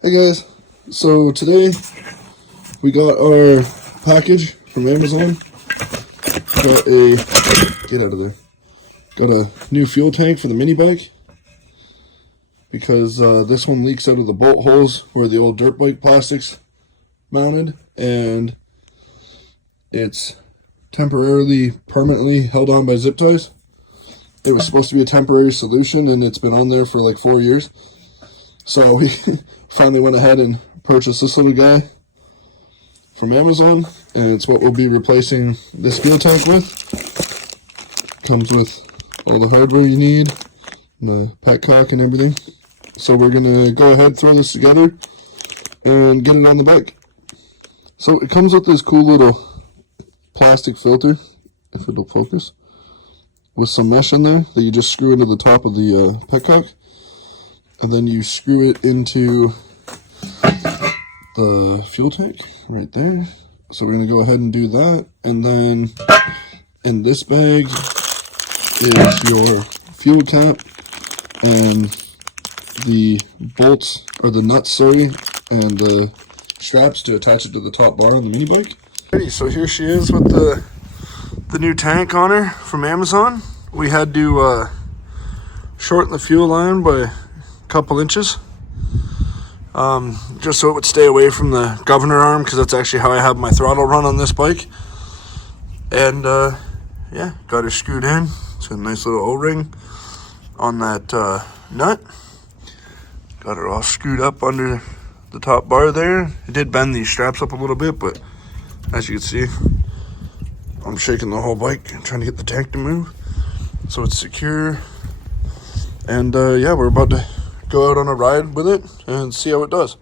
Hey guys, so today we got our package from Amazon. Get out of there. Got a new fuel tank for the mini bike because this one leaks out of the bolt holes where the old dirt bike plastics mounted, and it's temporarily, permanently held on by zip ties. It was supposed to be a temporary solution, and it's been on there for like 4 years. So we finally went ahead and purchased this little guy from Amazon, and it's what we'll be replacing this fuel tank with. Comes with all the hardware you need, and the petcock and everything. So we're gonna go ahead, throw this together, and get it on the bike. So it comes with this cool little plastic filter, if it'll focus, with some mesh in there that you just screw into the top of the petcock. And then you screw it into the fuel tank right there. So we're going to go ahead and do that. And then in this bag is your fuel cap and the bolts, or the nuts, sorry, and the straps to attach it to the top bar on the mini bike. Alrighty, so here she is with the new tank on her from Amazon. We had to shorten the fuel line by couple inches, just so it would stay away from the governor arm, because that's actually how I have my throttle run on this bike. And yeah, got her screwed in. It's a nice little O-ring on that nut. Got her all screwed up under the top bar there. It did bend these straps up a little bit, but as you can see, I'm shaking the whole bike trying to get the tank to move, so it's secure. And yeah, we're about to go out on a ride with it and see how it does.